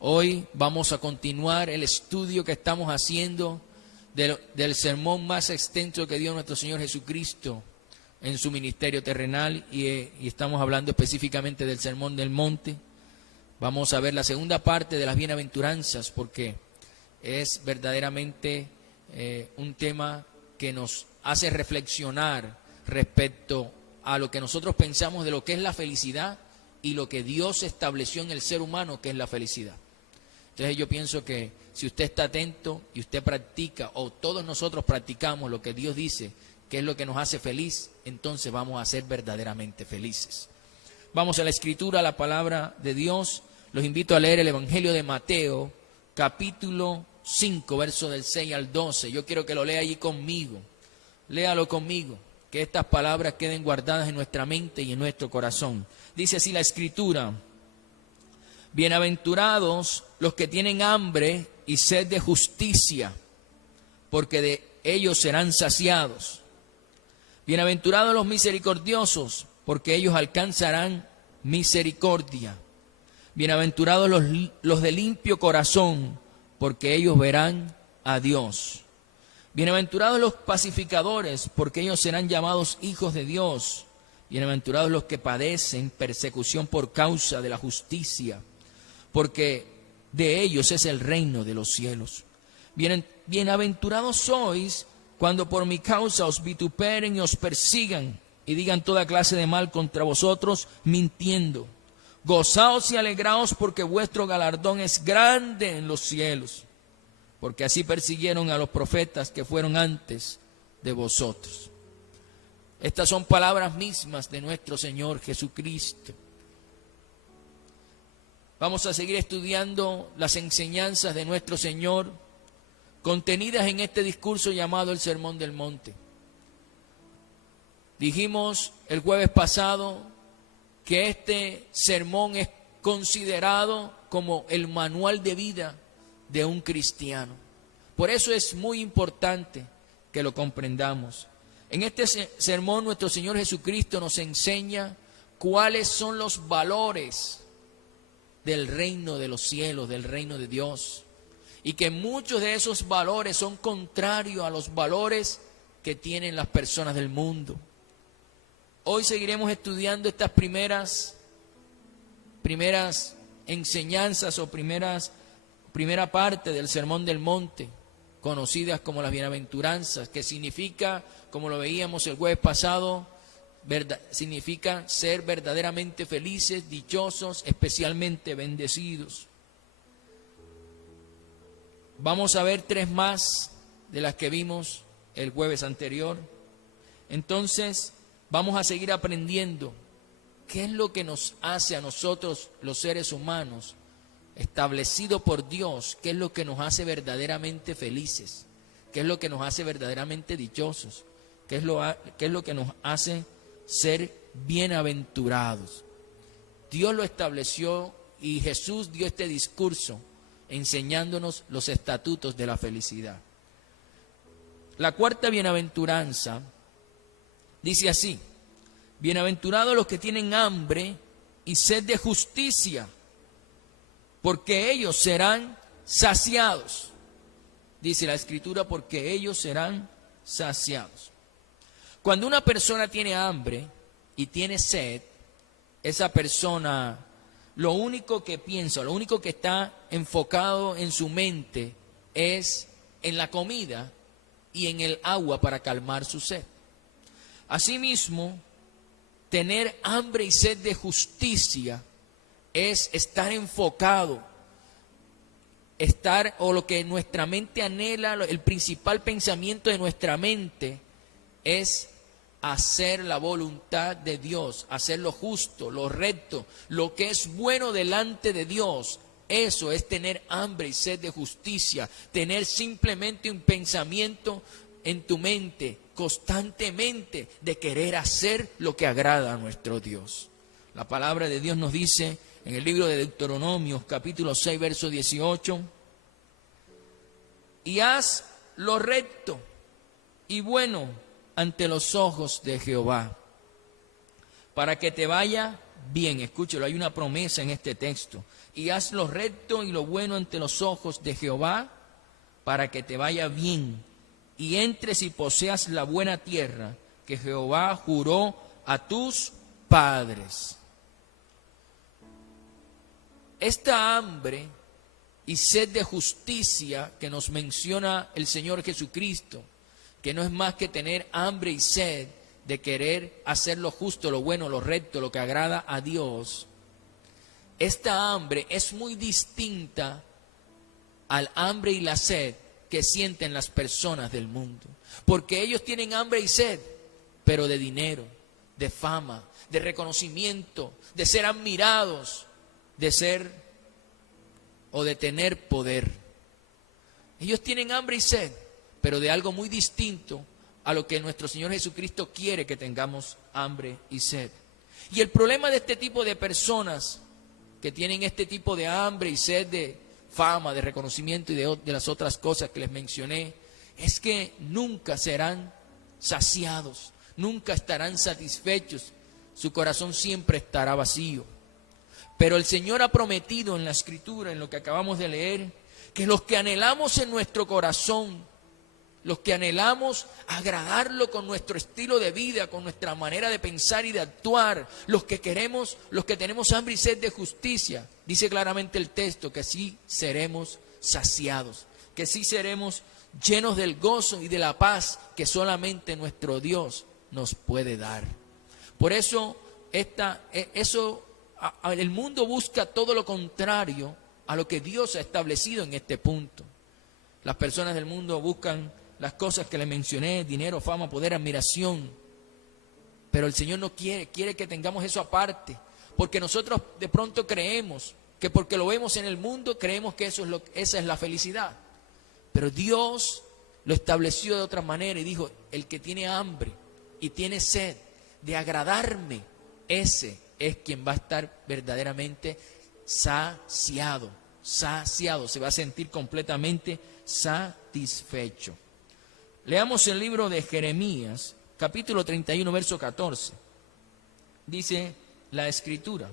Hoy vamos a continuar el estudio que estamos haciendo del sermón más extenso que dio nuestro Señor Jesucristo en su ministerio terrenal y estamos hablando específicamente del Sermón del Monte. Vamos a ver la segunda parte de las bienaventuranzas porque es verdaderamente un tema que nos hace reflexionar respecto a lo que nosotros pensamos de lo que es la felicidad y lo que Dios estableció en el ser humano que es la felicidad. Entonces yo pienso que si usted está atento y usted practica, o todos nosotros practicamos lo que Dios dice, que es lo que nos hace feliz, entonces vamos a ser verdaderamente felices. Vamos a la Escritura, a la palabra de Dios. Los invito a leer el Evangelio de Mateo, capítulo 5, verso del 6 al 12. Yo quiero que lo lea allí conmigo. Léalo conmigo, que estas palabras queden guardadas en nuestra mente y en nuestro corazón. Dice así la Escritura: bienaventurados los que tienen hambre y sed de justicia, porque de ellos serán saciados. Bienaventurados los misericordiosos, porque ellos alcanzarán misericordia. Bienaventurados los de limpio corazón, porque ellos verán a Dios. Bienaventurados los pacificadores, porque ellos serán llamados hijos de Dios. Bienaventurados los que padecen persecución por causa de la justicia, porque de ellos es el reino de los cielos. Bienaventurados sois cuando por mi causa os vituperen y os persigan y digan toda clase de mal contra vosotros, mintiendo. Gozaos y alegraos, porque vuestro galardón es grande en los cielos, porque así persiguieron a los profetas que fueron antes de vosotros. Estas son palabras mismas de nuestro Señor Jesucristo. Vamos a seguir estudiando las enseñanzas de nuestro Señor contenidas en este discurso llamado el Sermón del Monte. Dijimos el jueves pasado que este sermón es considerado como el manual de vida de un cristiano. Por eso es muy importante que lo comprendamos. En este sermón nuestro Señor Jesucristo nos enseña cuáles son los valores del reino de los cielos, del reino de Dios, y que muchos de esos valores son contrarios a los valores que tienen las personas del mundo. Hoy seguiremos estudiando estas primeras enseñanzas o primera parte del Sermón del Monte, conocidas como las bienaventuranzas, que significa, como lo veíamos el jueves pasado, significa ser verdaderamente felices, dichosos, especialmente bendecidos. Vamos a ver 3 más de las que vimos el jueves anterior. Entonces, vamos a seguir aprendiendo qué es lo que nos hace a nosotros, los seres humanos, establecido por Dios, qué es lo que nos hace verdaderamente felices, qué es lo que nos hace verdaderamente dichosos, qué es lo que nos hace ser bienaventurados. Dios lo estableció y Jesús dio este discurso enseñándonos los estatutos de la felicidad. La cuarta bienaventuranza dice así: bienaventurados los que tienen hambre y sed de justicia, porque ellos serán saciados. Dice la Escritura, porque ellos serán saciados. Cuando una persona tiene hambre y tiene sed, esa persona lo único que piensa, lo único que está enfocado en su mente es en la comida y en el agua para calmar su sed. Asimismo, tener hambre y sed de es estar enfocado, o lo que nuestra mente anhela, el principal pensamiento de nuestra mente es hacer la voluntad de Dios, hacer lo justo, lo recto, lo que es bueno delante de Dios. Eso es tener hambre y sed de justicia, tener simplemente un pensamiento en tu mente constantemente de querer hacer lo que agrada a nuestro Dios. La palabra de Dios nos dice en el libro de Deuteronomio, capítulo 6, verso 18: y haz lo recto y bueno ante los ojos de Jehová, para que te vaya bien. Escúchelo, hay una promesa en este texto. y haz lo recto y lo bueno ante los ojos de Jehová, para que te vaya bien, y entres y poseas la buena tierra que Jehová juró a tus padres. Esta hambre y sed de justicia que nos menciona el Señor Jesucristo, que no es más que tener hambre y sed de querer hacer lo justo, lo bueno, lo recto, lo que agrada a Dios, esta hambre es muy distinta al hambre y la sed que sienten las personas del mundo. Porque ellos tienen hambre y sed, pero de dinero, de fama, de reconocimiento, de ser admirados, de ser o de tener poder. Ellos tienen hambre y sed, pero de algo muy distinto a lo que nuestro Señor Jesucristo quiere que tengamos hambre y sed. Y el problema de este tipo de personas que tienen este tipo de hambre y sed de fama, de reconocimiento y de las otras cosas que les mencioné, es que nunca serán saciados, nunca estarán satisfechos, su corazón siempre estará vacío. Pero el Señor ha prometido en la Escritura, en lo que acabamos de leer, que los que anhelamos en nuestro corazón, los que anhelamos agradarlo con nuestro estilo de vida, con nuestra manera de pensar y de actuar, los que queremos, los que tenemos hambre y sed de justicia, dice claramente el texto que así seremos saciados, que así seremos llenos del gozo y de la paz que solamente nuestro Dios nos puede dar. Por eso, el mundo busca todo lo contrario a lo que Dios ha establecido en este punto. Las personas del mundo buscan las cosas que les mencioné: dinero, fama, poder, admiración. Pero el Señor no quiere que tengamos eso aparte, porque nosotros de pronto creemos que porque lo vemos en el mundo, creemos que esa es la felicidad. Pero Dios lo estableció de otra manera y dijo: el que tiene hambre y tiene sed de agradarme, ese es quien va a estar verdaderamente saciado, se va a sentir completamente satisfecho. Leamos el libro de Jeremías, capítulo 31, verso 14. Dice la Escritura: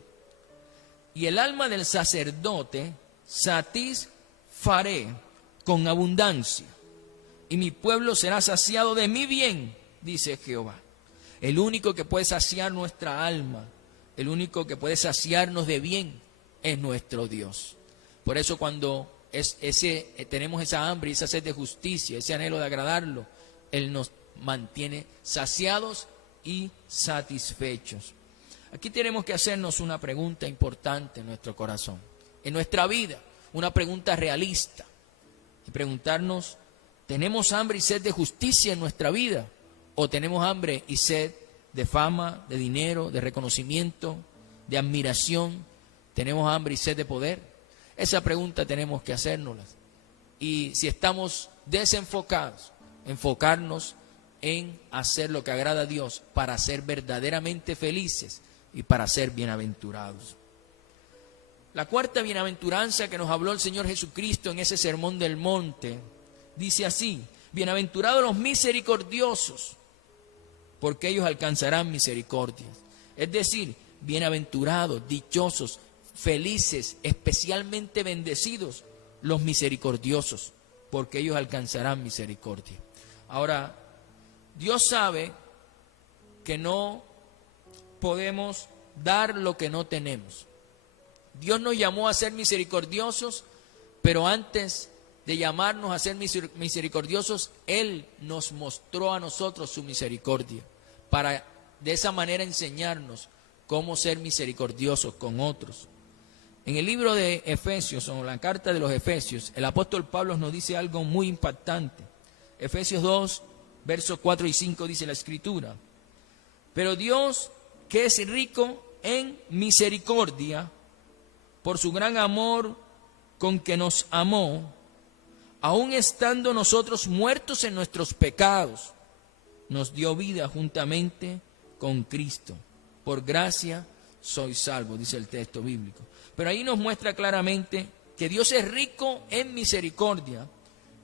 y el alma del sacerdote satisfaré con abundancia, y mi pueblo será saciado de mi bien, dice Jehová. El único que puede saciar nuestra alma, el único que puede saciarnos de bien, es nuestro Dios. Por eso cuando tenemos esa hambre y esa sed de justicia, ese anhelo de agradarlo, Él nos mantiene saciados y satisfechos. Aquí tenemos que hacernos una pregunta importante en nuestro corazón, en nuestra vida, una pregunta realista, y preguntarnos: ¿tenemos hambre y sed de justicia en nuestra vida? ¿O tenemos hambre y sed de fama, de dinero, de reconocimiento, de admiración? ¿Tenemos hambre y sed de poder? Esa pregunta tenemos que hacérnosla. Y si estamos desenfocados, enfocarnos en hacer lo que agrada a Dios para ser verdaderamente felices y para ser bienaventurados. La cuarta bienaventuranza que nos habló el Señor Jesucristo en ese sermón del monte dice así: bienaventurados los misericordiosos, porque ellos alcanzarán misericordia. Es decir, bienaventurados, dichosos, felices, especialmente bendecidos los misericordiosos, porque ellos alcanzarán misericordia. Ahora, Dios sabe que no podemos dar lo que no tenemos. Dios nos llamó a ser misericordiosos, pero antes de llamarnos a ser misericordiosos, Él nos mostró a nosotros su misericordia, para de esa manera enseñarnos cómo ser misericordiosos con otros. En el libro de Efesios, o la carta de los Efesios, el apóstol Pablo nos dice algo muy impactante. Efesios 2, versos 4 y 5 dice la Escritura: pero Dios, que es rico en misericordia, por su gran amor con que nos amó, aun estando nosotros muertos en nuestros pecados, nos dio vida juntamente con Cristo. Por gracia sois salvos, dice el texto bíblico. Pero ahí nos muestra claramente que Dios es rico en misericordia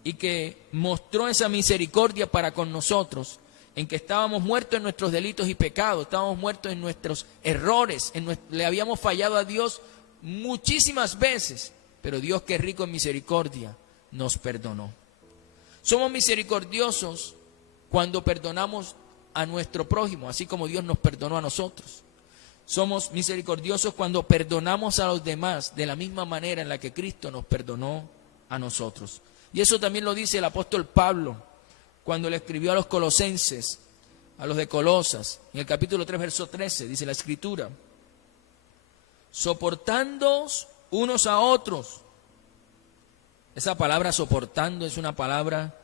y que mostró esa misericordia para con nosotros, en que estábamos muertos en nuestros delitos y pecados, estábamos muertos en nuestros errores, le habíamos fallado a Dios muchísimas veces, pero Dios, que es rico en misericordia, nos perdonó. Somos misericordiosos cuando perdonamos a nuestro prójimo, así como Dios nos perdonó a nosotros. Somos misericordiosos cuando perdonamos a los demás de la misma manera en la que Cristo nos perdonó a nosotros. Y eso también lo dice el apóstol Pablo cuando le escribió a los colosenses, a los de Colosas, en el capítulo 3, verso 13, dice la Escritura: soportándoos unos a otros. Esa palabra soportando es una palabra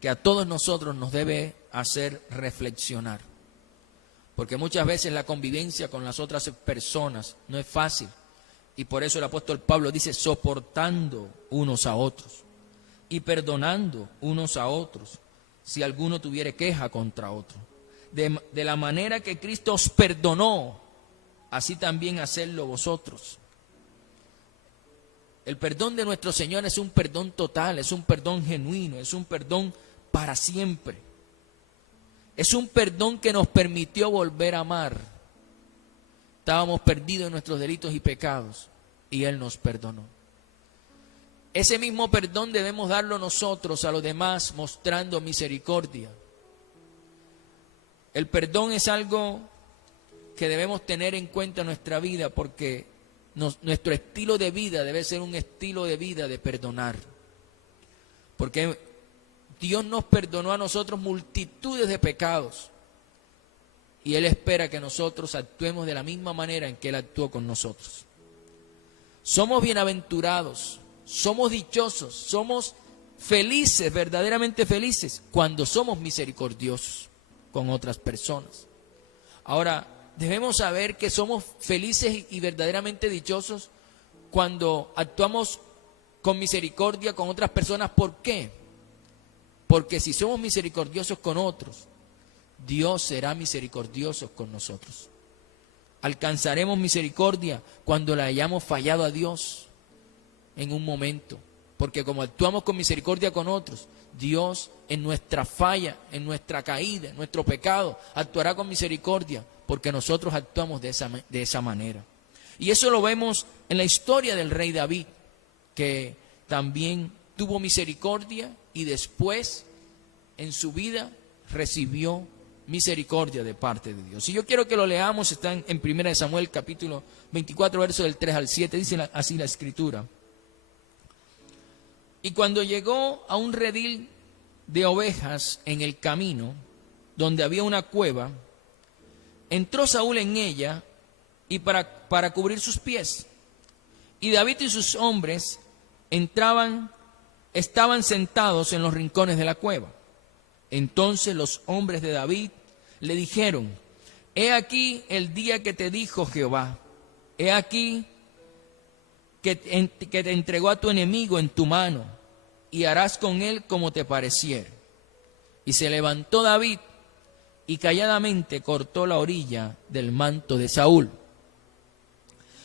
que a todos nosotros nos debe hacer reflexionar, porque muchas veces la convivencia con las otras personas no es fácil, y por eso el apóstol Pablo dice soportando unos a otros y perdonando unos a otros si alguno tuviere queja contra otro. De la manera que Cristo os perdonó, así también hacedlo vosotros. El perdón de nuestro Señor es un perdón total, es un perdón genuino, es un perdón para siempre. Es un perdón que nos permitió volver a amar. Estábamos perdidos en nuestros delitos y pecados y Él nos perdonó. Ese mismo perdón debemos darlo nosotros a los demás, mostrando misericordia. El perdón es algo que debemos tener en cuenta en nuestra vida, porque nuestro estilo de vida debe ser un estilo de vida de perdonar. Porque Dios nos perdonó a nosotros multitudes de pecados y Él espera que nosotros actuemos de la misma manera en que Él actuó con nosotros. Somos bienaventurados, somos dichosos, somos felices, verdaderamente felices, cuando somos misericordiosos con otras personas. Ahora, debemos saber que somos felices y verdaderamente dichosos cuando actuamos con misericordia con otras personas. ¿Por qué? Porque si somos misericordiosos con otros, Dios será misericordioso con nosotros. Alcanzaremos misericordia cuando le hayamos fallado a Dios en un momento, porque como actuamos con misericordia con otros, Dios en nuestra falla, en nuestra caída, en nuestro pecado, actuará con misericordia, porque nosotros actuamos de esa manera. Y eso lo vemos en la historia del rey David, que también tuvo misericordia y después en su vida recibió misericordia de parte de Dios. Y yo quiero que lo leamos, está en 1 Samuel capítulo 24, versos del 3 al 7, dice así la Escritura. Y cuando llegó a un redil de ovejas en el camino, donde había una cueva, entró Saúl en ella y para cubrir sus pies. Y David y sus hombres estaban sentados en los rincones de la cueva. Entonces los hombres de David le dijeron: he aquí el día que te dijo Jehová, he aquí que te entregó a tu enemigo en tu mano, y harás con él como te pareciere. Y se levantó David y calladamente cortó la orilla del manto de Saúl.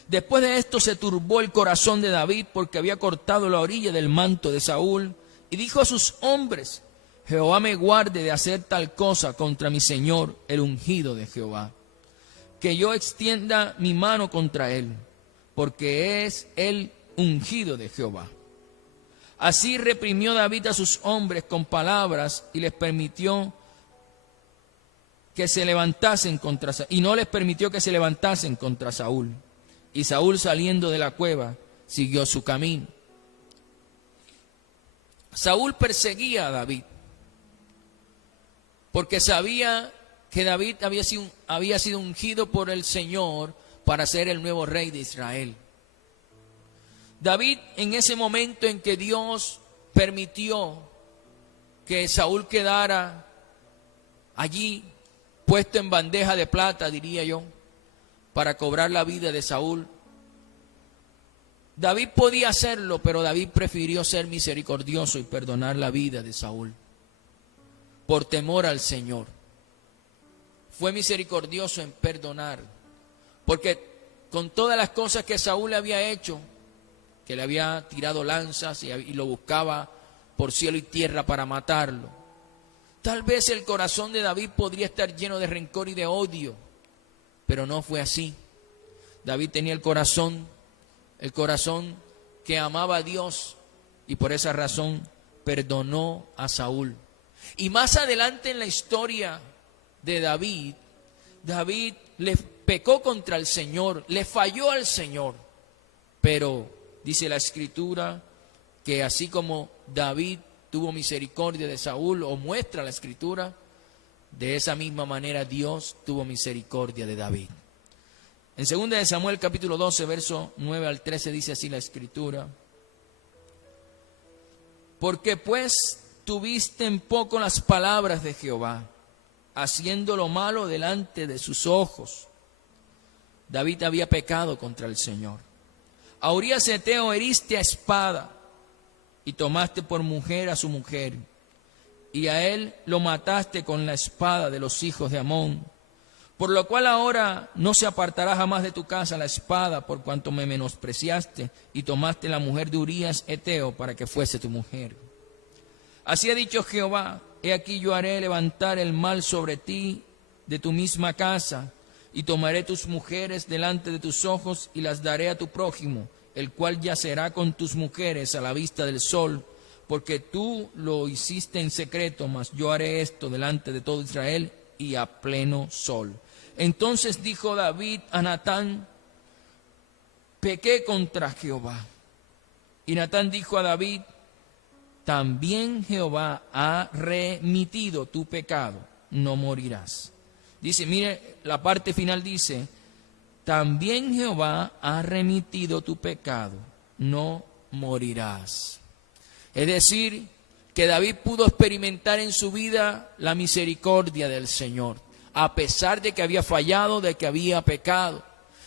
Después de esto se turbó el corazón de David porque había cortado la orilla del manto de Saúl, y dijo a sus hombres: Jehová me guarde de hacer tal cosa contra mi señor, el ungido de Jehová, que yo extienda mi mano contra él, porque es el ungido de Jehová. Así reprimió David a sus hombres con palabras y les permitió que se levantasen contra Saúl, y no les permitió que se levantasen contra Saúl. Y Saúl, saliendo de la cueva, siguió su camino. Saúl perseguía a David porque sabía que David había sido ungido por el Señor para ser el nuevo rey de Israel. David, en ese momento en que Dios permitió que Saúl quedara allí puesto en bandeja de plata, diría yo, para cobrar la vida de Saúl, David podía hacerlo, pero David prefirió ser misericordioso y perdonar la vida de Saúl por temor al Señor. Fue misericordioso en perdonar, porque con todas las cosas que Saúl le había hecho, que le había tirado lanzas y lo buscaba por cielo y tierra para matarlo, tal vez el corazón de David podría estar lleno de rencor y de odio, pero no fue así. David tenía el corazón el corazón que amaba a Dios, y por esa razón perdonó a Saúl. Y más adelante en la historia de David, David le pecó contra el Señor, le falló al Señor. Pero dice la Escritura que así como David tuvo misericordia de Saúl, o muestra la Escritura, de esa misma manera Dios tuvo misericordia de David. En 2 de Samuel capítulo 12, verso 9 al 13 dice así la Escritura: porque pues tuviste en poco las palabras de Jehová, haciendo lo malo delante de sus ojos. David había pecado contra el Señor. A Urías Heteo heriste a espada, y tomaste por mujer a su mujer, y a él lo mataste con la espada de los hijos de Amón. Por lo cual ahora no se apartará jamás de tu casa la espada, por cuanto me menospreciaste y tomaste la mujer de Urías Heteo para que fuese tu mujer. Así ha dicho Jehová: he aquí yo haré levantar el mal sobre ti de tu misma casa, y tomaré tus mujeres delante de tus ojos y las daré a tu prójimo, el cual yacerá con tus mujeres a la vista del sol, porque tú lo hiciste en secreto, mas yo haré esto delante de todo Israel y a pleno sol. Entonces dijo David a Natán: pequé contra Jehová. Y Natán dijo a David: también Jehová ha remitido tu pecado, no morirás. Dice, mire, la parte final dice: también Jehová ha remitido tu pecado, no morirás. Es decir, que David pudo experimentar en su vida la misericordia del Señor, a pesar de que había fallado, de que había pecado.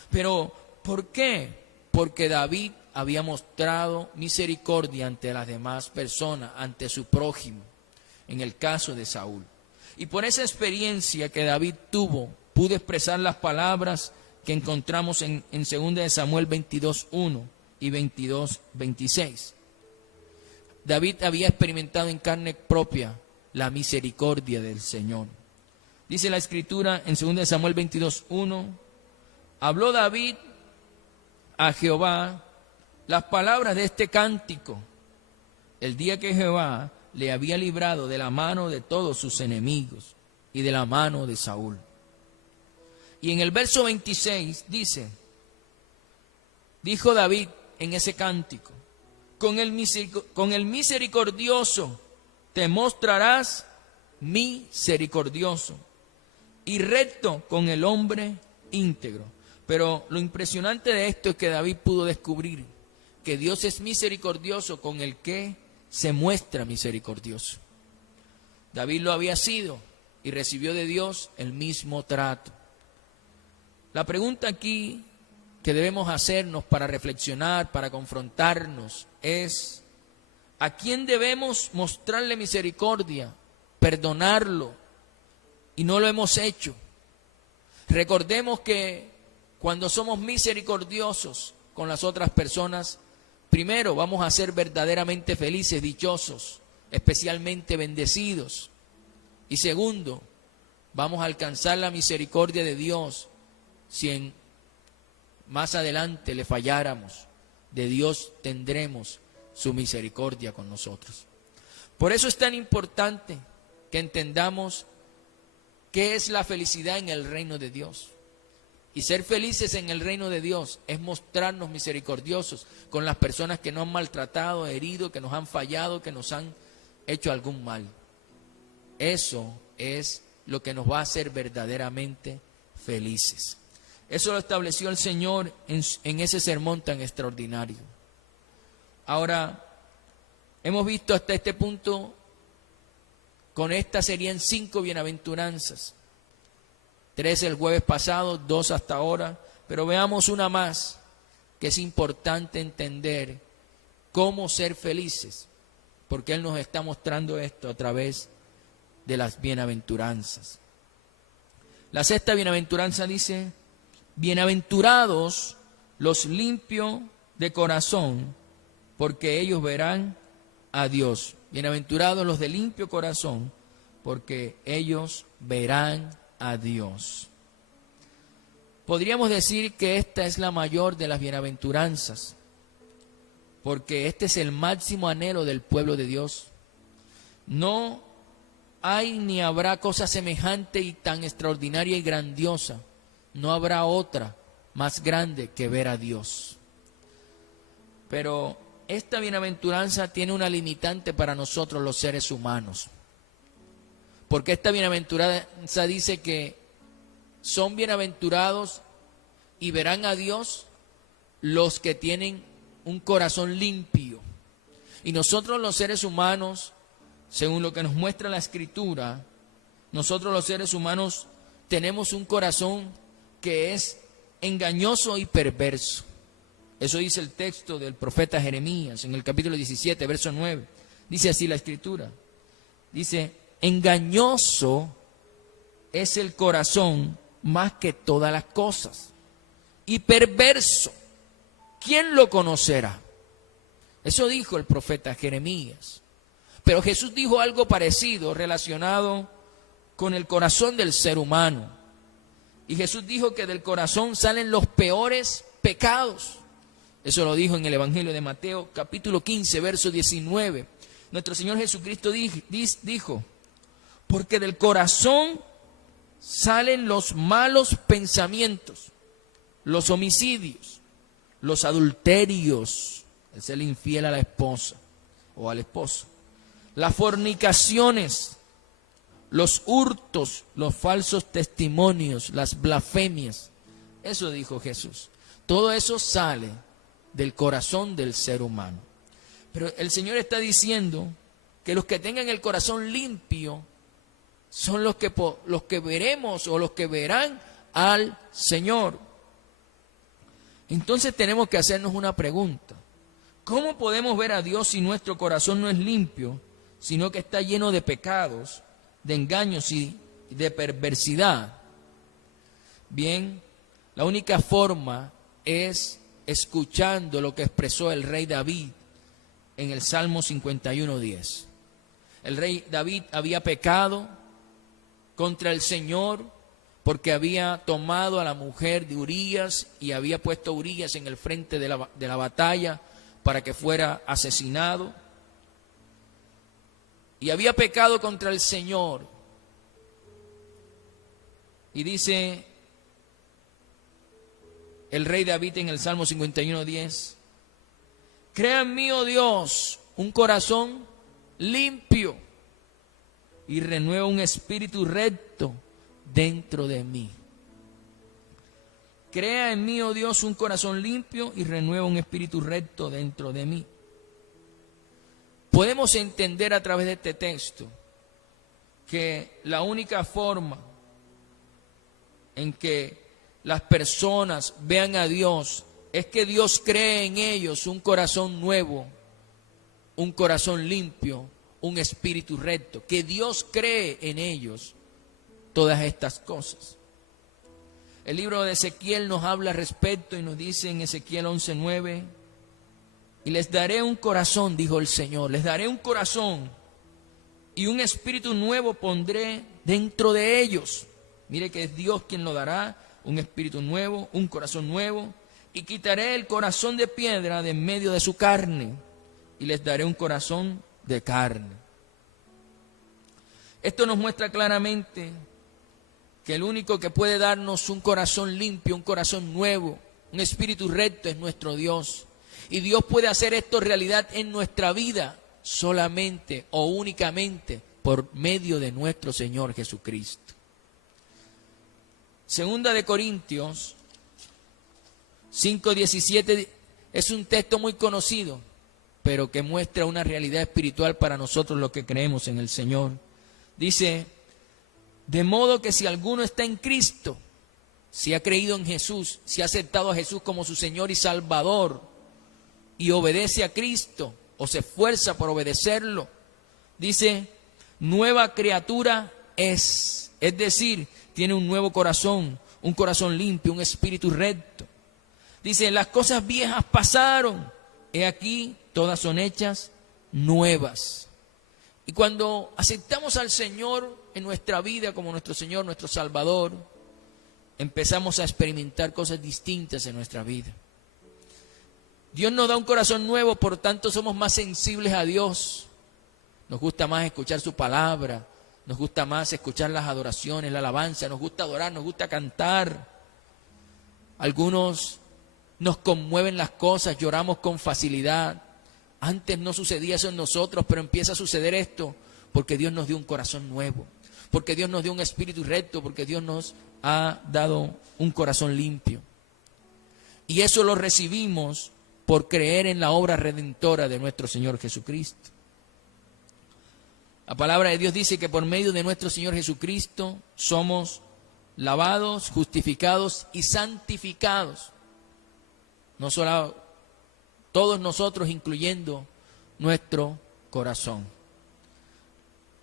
Pero, ¿por qué? Porque David había mostrado misericordia ante las demás personas, ante su prójimo, en el caso de Saúl. Y por esa experiencia que David tuvo, pudo expresar las palabras que encontramos en 2 de Samuel 22:1 y 22:26. David había experimentado en carne propia la misericordia del Señor. Dice la Escritura en 2 de Samuel 22:1: habló David a Jehová las palabras de este cántico el día que Jehová le había librado de la mano de todos sus enemigos y de la mano de Saúl. Y en el verso 26 dice: dijo David en ese cántico: con el misericordioso te mostrarás misericordioso, y recto con el hombre íntegro. Pero lo impresionante de esto es que David pudo descubrir que Dios es misericordioso con el que se muestra misericordioso. David lo había sido y recibió de Dios el mismo trato. La pregunta aquí que debemos hacernos para reflexionar, para confrontarnos, es: ¿a quién debemos mostrarle misericordia, perdonarlo, y no lo hemos hecho? Recordemos que cuando somos misericordiosos con las otras personas, primero vamos a ser verdaderamente felices, dichosos, especialmente bendecidos. Y segundo, vamos a alcanzar la misericordia de Dios si más adelante le falláramos. De Dios tendremos su misericordia con nosotros. Por eso es tan importante que entendamos qué es la felicidad en el reino de Dios. Y ser felices en el reino de Dios es mostrarnos misericordiosos con las personas que nos han maltratado, herido, que nos han fallado, que nos han hecho algún mal. Eso es lo que nos va a hacer verdaderamente felices. Eso lo estableció el Señor en ese sermón tan extraordinario. Ahora, hemos visto hasta este punto, con esta serían 5 bienaventuranzas. 3 el jueves pasado, 2 hasta ahora, pero veamos una más, que es importante entender cómo ser felices, porque Él nos está mostrando esto a través de las bienaventuranzas. La 6ª bienaventuranza dice: bienaventurados los limpios de corazón, porque ellos verán a Dios. Bienaventurados los de limpio corazón, porque ellos verán a Dios. Podríamos decir que esta es la mayor de las bienaventuranzas, porque este es el máximo anhelo del pueblo de Dios. No hay ni habrá cosa semejante y tan extraordinaria y grandiosa. No habrá otra más grande que ver a Dios. Pero esta bienaventuranza tiene una limitante para nosotros los seres humanos. Porque esta bienaventuranza dice que son bienaventurados y verán a Dios los que tienen un corazón limpio. Y nosotros los seres humanos, según lo que nos muestra la Escritura, nosotros los seres humanos tenemos un corazón que es engañoso y perverso. Eso dice el texto del profeta Jeremías en el capítulo 17, verso 9. Dice así la Escritura. Dice, engañoso es el corazón más que todas las cosas y perverso. ¿Quién lo conocerá? Eso dijo el profeta Jeremías. Pero Jesús dijo algo parecido relacionado con el corazón del ser humano. Y Jesús dijo que del corazón salen los peores pecados. Eso lo dijo en el Evangelio de Mateo, capítulo 15, verso 19. Nuestro Señor Jesucristo dijo, porque del corazón salen los malos pensamientos, los homicidios, los adulterios, es el infiel a la esposa o al esposo, las fornicaciones, los hurtos, los falsos testimonios, las blasfemias. Eso dijo Jesús. Todo eso sale del corazón del ser humano. Pero el Señor está diciendo que los que tengan el corazón limpio son los que veremos o los que verán al Señor. Entonces tenemos que hacernos una pregunta. ¿Cómo podemos ver a Dios si nuestro corazón no es limpio, sino que está lleno de pecados, de engaños y de perversidad? Bien, la única forma es escuchando lo que expresó el rey David en el Salmo 51:10. El rey David había pecado contra el Señor porque había tomado a la mujer de Urías y había puesto a Urías en el frente de la batalla para que fuera asesinado. Y había pecado contra el Señor. Y dice el rey David en el Salmo 51:10, crea en mí, oh Dios, un corazón limpio y renueva un espíritu recto dentro de mí. Crea en mí, oh Dios, un corazón limpio y renueva un espíritu recto dentro de mí. Podemos entender a través de este texto que la única forma en que las personas vean a Dios es que Dios cree en ellos un corazón nuevo, un corazón limpio, un espíritu recto, que Dios cree en ellos todas estas cosas. El libro de Ezequiel nos habla al respecto y nos dice en Ezequiel 11:9, y les daré un corazón, dijo el Señor, les daré un corazón y un espíritu nuevo pondré dentro de ellos. Mire que es Dios quien lo dará, un espíritu nuevo, un corazón nuevo, y quitaré el corazón de piedra de en medio de su carne y les daré un corazón de carne. Esto nos muestra claramente que el único que puede darnos un corazón limpio, un corazón nuevo, un espíritu recto es nuestro Dios. Y Dios puede hacer esto realidad en nuestra vida solamente o únicamente por medio de nuestro Señor Jesucristo. Segunda de Corintios 5:17 es un texto muy conocido, pero que muestra una realidad espiritual para nosotros los que creemos en el Señor. Dice, de modo que si alguno está en Cristo, si ha creído en Jesús, si ha aceptado a Jesús como su Señor y Salvador, y obedece a Cristo, o se esfuerza por obedecerlo, dice, nueva criatura es decir, tiene un nuevo corazón, un corazón limpio, un espíritu recto. Dice, las cosas viejas pasaron, he aquí, todas son hechas nuevas. Y cuando aceptamos al Señor en nuestra vida como nuestro Señor, nuestro Salvador, empezamos a experimentar cosas distintas en nuestra vida. Dios nos da un corazón nuevo, por tanto somos más sensibles a Dios. Nos gusta más escuchar su palabra, nos gusta más escuchar las adoraciones, la alabanza, nos gusta adorar, nos gusta cantar. Algunos nos conmueven las cosas, lloramos con facilidad. Antes no sucedía eso en nosotros, pero empieza a suceder esto porque Dios nos dio un corazón nuevo, porque Dios nos dio un espíritu recto, porque Dios nos ha dado un corazón limpio. Y eso lo recibimos por creer en la obra redentora de nuestro Señor Jesucristo. La palabra de Dios dice que por medio de nuestro Señor Jesucristo somos lavados, justificados y santificados. No solo todos nosotros, incluyendo nuestro corazón.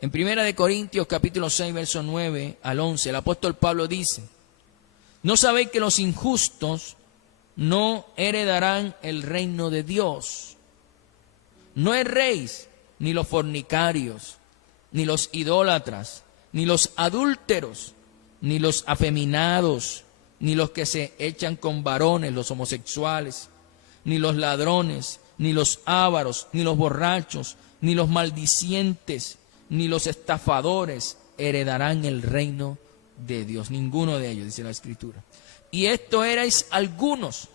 En 1 Corintios capítulo 6, verso 9 al 11, el apóstol Pablo dice: ¿no sabéis que los injustos no heredarán el reino de Dios? No erréis, ni los fornicarios, ni los idólatras, ni los adúlteros, ni los afeminados, ni los que se echan con varones, los homosexuales, ni los ladrones, ni los ávaros, ni los borrachos, ni los maldicientes, ni los estafadores heredarán el reino de Dios. Ninguno de ellos, dice la Escritura. Y esto erais algunos,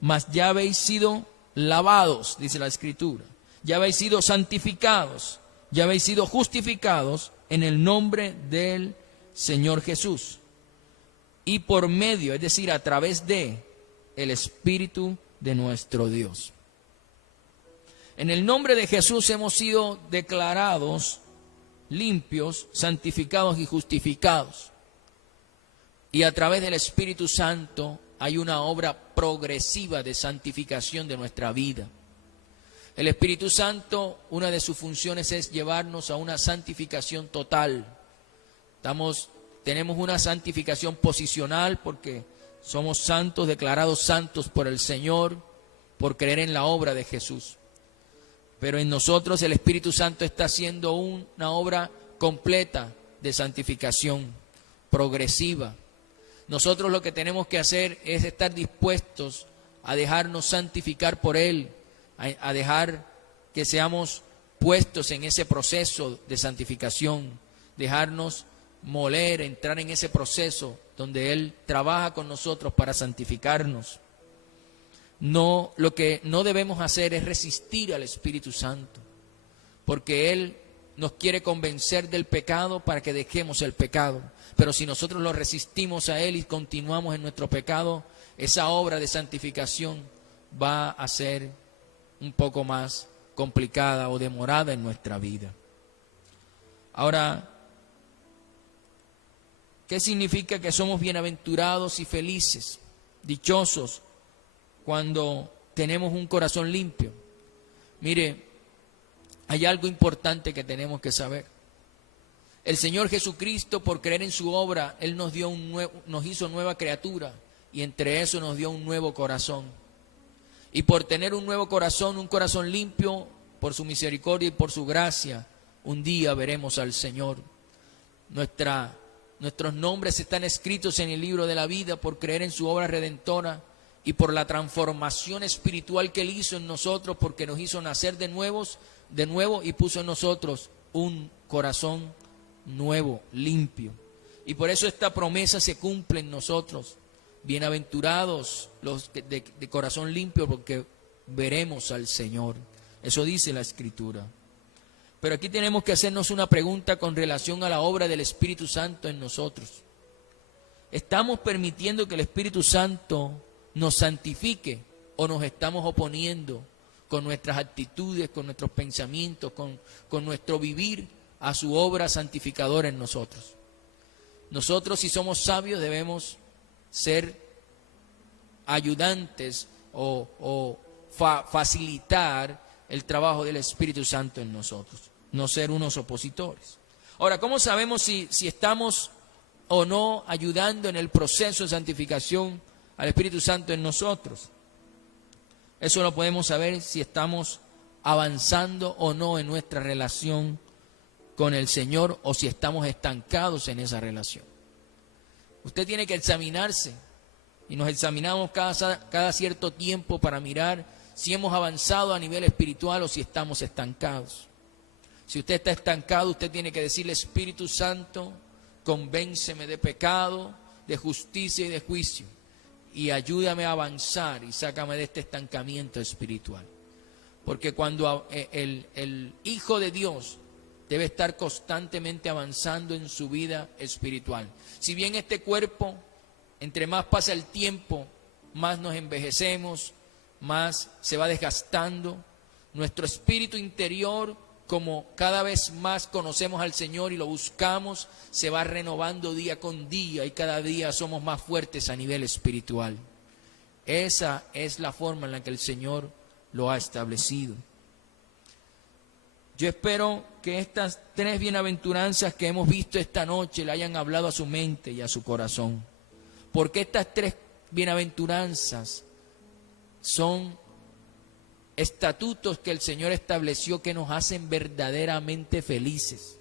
mas ya habéis sido lavados, dice la Escritura. Ya habéis sido santificados, ya habéis sido justificados en el nombre del Señor Jesús. Y por medio, es decir, a través de el Espíritu de nuestro Dios. En el nombre de Jesús hemos sido declarados limpios, santificados y justificados. Y a través del Espíritu Santo hay una obra progresiva de santificación de nuestra vida. El Espíritu Santo, una de sus funciones es llevarnos a una santificación total. Tenemos una santificación posicional porque somos santos, declarados santos por el Señor, por creer en la obra de Jesús. Pero en nosotros el Espíritu Santo está haciendo una obra completa de santificación, progresiva. Nosotros lo que tenemos que hacer es estar dispuestos a dejarnos santificar por Él, a dejar que seamos puestos en ese proceso de santificación, dejarnos moler, entrar en ese proceso donde Él trabaja con nosotros para santificarnos. No, lo que no debemos hacer es resistir al Espíritu Santo, porque Él nos quiere convencer del pecado para que dejemos el pecado. Pero si nosotros lo resistimos a Él y continuamos en nuestro pecado, esa obra de santificación va a ser un poco más complicada o demorada en nuestra vida. Ahora, ¿qué significa que somos bienaventurados y felices, dichosos, cuando tenemos un corazón limpio? Mire, hay algo importante que tenemos que saber. El Señor Jesucristo, por creer en su obra, Él nos hizo nueva criatura, y entre eso nos dio un nuevo corazón. Y por tener un nuevo corazón, un corazón limpio, por su misericordia y por su gracia, un día veremos al Señor. Nuestros nombres están escritos en el libro de la vida por creer en su obra redentora y por la transformación espiritual que Él hizo en nosotros, porque nos hizo nacer de nuevo y puso en nosotros un corazón nuevo, limpio. Y por eso esta promesa se cumple en nosotros. Bienaventurados los de corazón limpio, porque veremos al Señor. Eso dice la Escritura. Pero aquí tenemos que hacernos una pregunta con relación a la obra del Espíritu Santo en nosotros. ¿Estamos permitiendo que el Espíritu Santo nos santifique o nos estamos oponiendo con nuestras actitudes, con nuestros pensamientos, con nuestro vivir a su obra santificadora en nosotros? Nosotros, si somos sabios, debemos ser ayudantes o facilitar el trabajo del Espíritu Santo en nosotros, no ser unos opositores. Ahora, ¿cómo sabemos si estamos o no ayudando en el proceso de santificación al Espíritu Santo en nosotros? Eso lo podemos saber si estamos avanzando o no en nuestra relación con el Señor, o si estamos estancados en esa relación. Usted tiene que examinarse, y nos examinamos cada cierto tiempo para mirar si hemos avanzado a nivel espiritual o si estamos estancados. Si usted está estancado, usted tiene que decirle: Espíritu Santo, convénceme de pecado, de justicia y de juicio, y ayúdame a avanzar y sácame de este estancamiento espiritual. Porque cuando el Hijo de Dios debe estar constantemente avanzando en su vida espiritual. Si bien este cuerpo, entre más pasa el tiempo, más nos envejecemos, más se va desgastando, nuestro espíritu interior, como cada vez más conocemos al Señor y lo buscamos, se va renovando día con día y cada día somos más fuertes a nivel espiritual. Esa es la forma en la que el Señor lo ha establecido. Yo espero que estas 3 bienaventuranzas que hemos visto esta noche le hayan hablado a su mente y a su corazón. Porque estas 3 bienaventuranzas son estatutos que el Señor estableció que nos hacen verdaderamente felices.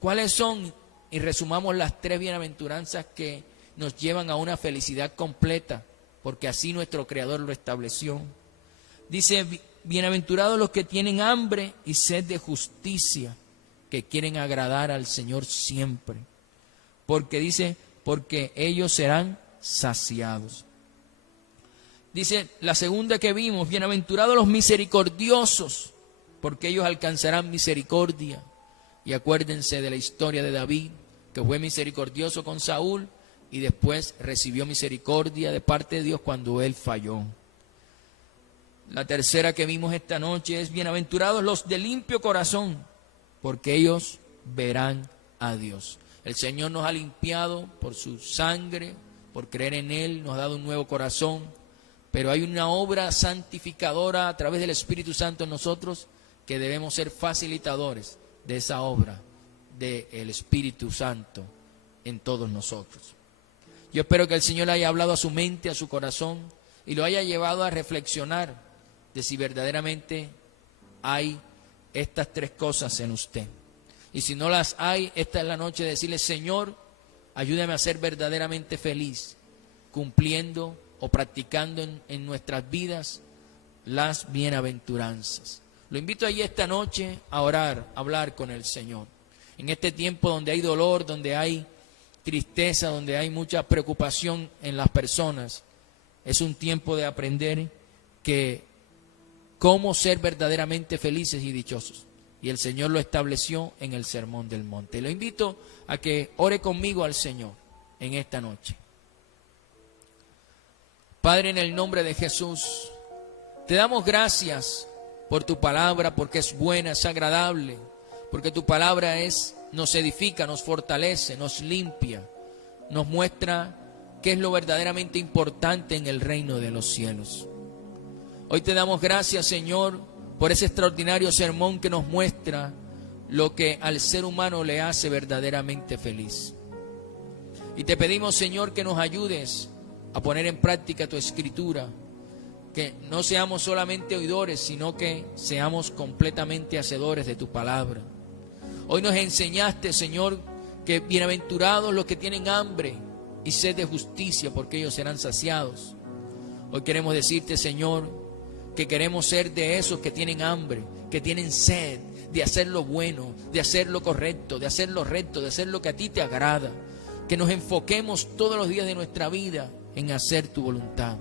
¿Cuáles son? Y resumamos las 3 bienaventuranzas que nos llevan a una felicidad completa, porque así nuestro Creador lo estableció. Dice: bienaventurados los que tienen hambre y sed de justicia, que quieren agradar al Señor siempre. Porque dice, porque ellos serán saciados. Dice la segunda que vimos: bienaventurados los misericordiosos, porque ellos alcanzarán misericordia. Y acuérdense de la historia de David, que fue misericordioso con Saúl y después recibió misericordia de parte de Dios cuando él falló. La tercera que vimos esta noche es: bienaventurados los de limpio corazón, porque ellos verán a Dios. El Señor nos ha limpiado por su sangre, por creer en Él, nos ha dado un nuevo corazón, pero hay una obra santificadora a través del Espíritu Santo en nosotros, que debemos ser facilitadores de esa obra del Espíritu Santo en todos nosotros. Yo espero que el Señor haya hablado a su mente, a su corazón, y lo haya llevado a reflexionar de si verdaderamente hay estas 3 cosas en usted. Y si no las hay, esta es la noche de decirle: Señor, ayúdame a ser verdaderamente feliz, cumpliendo o practicando en nuestras vidas las bienaventuranzas. Lo invito allí esta noche a orar, a hablar con el Señor. En este tiempo donde hay dolor, donde hay tristeza, donde hay mucha preocupación en las personas, es un tiempo de aprender cómo ser verdaderamente felices y dichosos. Y el Señor lo estableció en el Sermón del Monte. Lo invito a que ore conmigo al Señor en esta noche. Padre, en el nombre de Jesús, te damos gracias por tu palabra, porque es buena, es agradable, porque tu palabra nos edifica, nos fortalece, nos limpia, nos muestra qué es lo verdaderamente importante en el reino de los cielos. Hoy te damos gracias, Señor, por ese extraordinario sermón que nos muestra lo que al ser humano le hace verdaderamente feliz. Y te pedimos, Señor, que nos ayudes a poner en práctica tu escritura, que no seamos solamente oidores, sino que seamos completamente hacedores de tu palabra. Hoy nos enseñaste, Señor, que bienaventurados los que tienen hambre y sed de justicia, porque ellos serán saciados. Hoy queremos decirte, Señor, que queremos ser de esos que tienen hambre, que tienen sed de hacer lo bueno, de hacer lo correcto, de hacer lo recto, de hacer lo que a ti te agrada. Que nos enfoquemos todos los días de nuestra vida en hacer tu voluntad.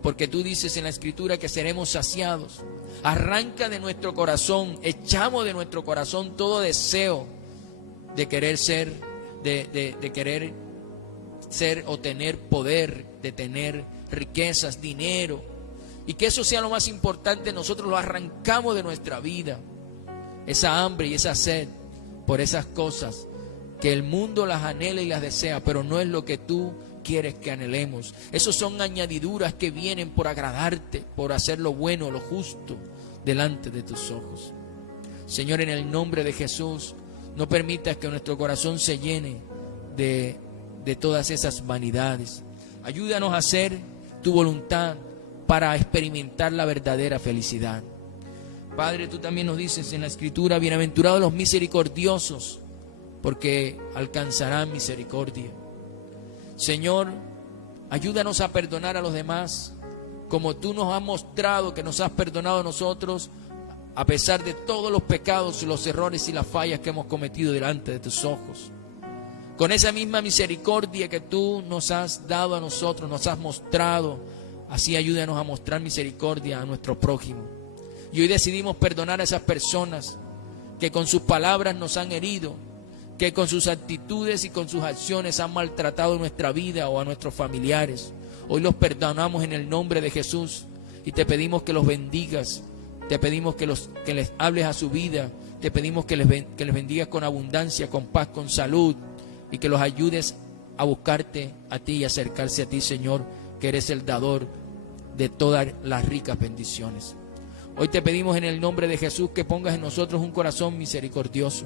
Porque tú dices en la Escritura que seremos saciados. Arranca de nuestro corazón, echamos de nuestro corazón todo deseo de querer ser, de querer ser o tener poder, de tener riquezas, dinero. Y que eso sea lo más importante, nosotros lo arrancamos de nuestra vida. Esa hambre y esa sed por esas cosas que el mundo las anhela y las desea, pero no es lo que tú quieres que anhelemos. Esos son añadiduras que vienen por agradarte, por hacer lo bueno, lo justo delante de tus ojos. Señor, en el nombre de Jesús, no permitas que nuestro corazón se llene de todas esas vanidades. Ayúdanos a hacer tu voluntad para experimentar la verdadera felicidad. Padre, tú también nos dices en la Escritura: bienaventurados los misericordiosos, porque alcanzarán misericordia. Señor, ayúdanos a perdonar a los demás, como tú nos has mostrado que nos has perdonado a nosotros, a pesar de todos los pecados, los errores y las fallas que hemos cometido delante de tus ojos. Con esa misma misericordia que tú nos has dado a nosotros, nos has mostrado, así ayúdanos a mostrar misericordia a nuestro prójimo. Y hoy decidimos perdonar a esas personas que con sus palabras nos han herido, que con sus actitudes y con sus acciones han maltratado nuestra vida o a nuestros familiares. Hoy los perdonamos en el nombre de Jesús y te pedimos que los bendigas, te pedimos que les hables a su vida, te pedimos que les bendigas con abundancia, con paz, con salud, y que los ayudes a buscarte a ti y acercarse a ti, Señor, que eres el dador de todas las ricas bendiciones. Hoy te pedimos en el nombre de Jesús que pongas en nosotros un corazón misericordioso,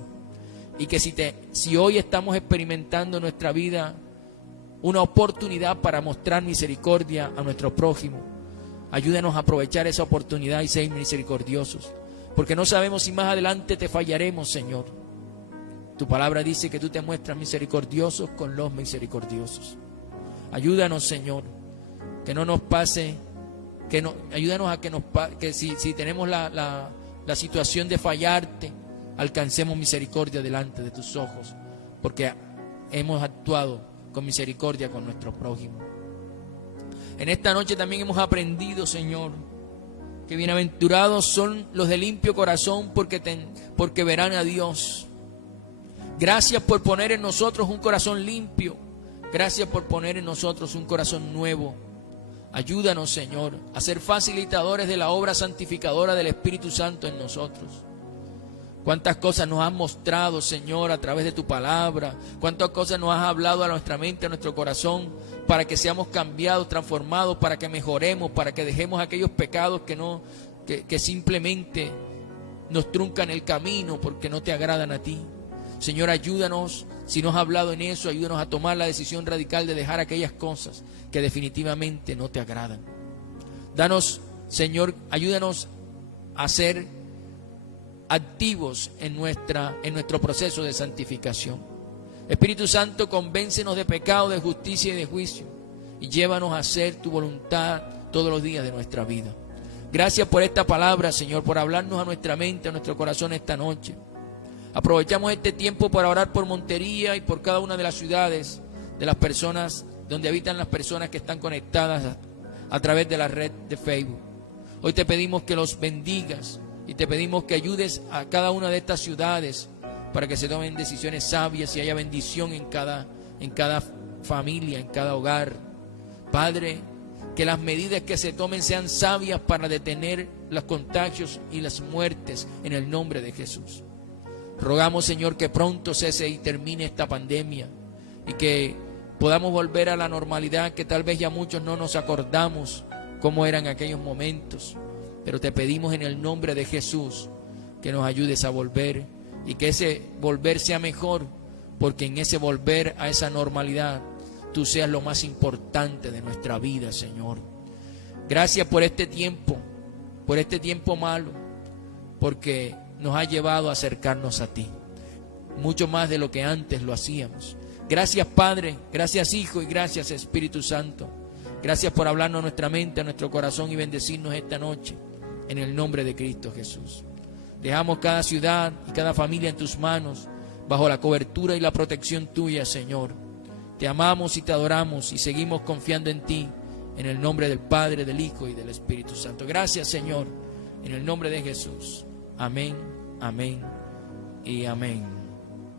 y que si hoy estamos experimentando en nuestra vida una oportunidad para mostrar misericordia a nuestro prójimo, ayúdanos a aprovechar esa oportunidad y ser misericordiosos, porque no sabemos si más adelante te fallaremos, Señor. Tu palabra dice que tú te muestras misericordioso con los misericordiosos. Ayúdanos, Señor, que no nos pase, ayúdanos a que si tenemos la situación de fallarte, alcancemos misericordia delante de tus ojos, porque hemos actuado con misericordia con nuestro prójimo. En esta noche también hemos aprendido, Señor, que bienaventurados son los de limpio corazón, porque verán a Dios. Gracias por poner en nosotros un corazón limpio. Gracias por poner en nosotros un corazón nuevo. Ayúdanos, Señor, a ser facilitadores de la obra santificadora del Espíritu Santo en nosotros. Cuántas cosas nos has mostrado, Señor, a través de tu palabra. Cuántas cosas nos has hablado a nuestra mente, a nuestro corazón, para que seamos cambiados, transformados, para que mejoremos, para que dejemos aquellos pecados que simplemente nos truncan el camino porque no te agradan a ti. Señor, ayúdanos, si nos has hablado en eso, ayúdanos a tomar la decisión radical de dejar aquellas cosas que definitivamente no te agradan. Danos, Señor, ayúdanos a ser activos en nuestro proceso de santificación. Espíritu Santo, convéncenos de pecado, de justicia y de juicio, y llévanos a hacer tu voluntad todos los días de nuestra vida. Gracias por esta palabra, Señor, por hablarnos a nuestra mente, a nuestro corazón esta noche. Aprovechamos este tiempo para orar por Montería y por cada una de las ciudades de las personas donde habitan las personas que están conectadas a través de la red de Facebook. Hoy te pedimos que los bendigas y te pedimos que ayudes a cada una de estas ciudades para que se tomen decisiones sabias y haya bendición en cada familia, en cada hogar. Padre, que las medidas que se tomen sean sabias para detener los contagios y las muertes en el nombre de Jesús. Rogamos, Señor, que pronto cese y termine esta pandemia y que podamos volver a la normalidad, que tal vez ya muchos no nos acordamos cómo eran aquellos momentos, pero te pedimos en el nombre de Jesús que nos ayudes a volver y que ese volver sea mejor, porque en ese volver a esa normalidad tú seas lo más importante de nuestra vida, Señor. Gracias por este tiempo malo, porque nos ha llevado a acercarnos a ti, mucho más de lo que antes lo hacíamos. Gracias, Padre, gracias, Hijo, y gracias, Espíritu Santo. Gracias por hablarnos a nuestra mente, a nuestro corazón y bendecirnos esta noche, en el nombre de Cristo Jesús. Dejamos cada ciudad y cada familia en tus manos, bajo la cobertura y la protección tuya, Señor. Te amamos y te adoramos y seguimos confiando en ti, en el nombre del Padre, del Hijo y del Espíritu Santo. Gracias, Señor, en el nombre de Jesús. Amén, amén y amén.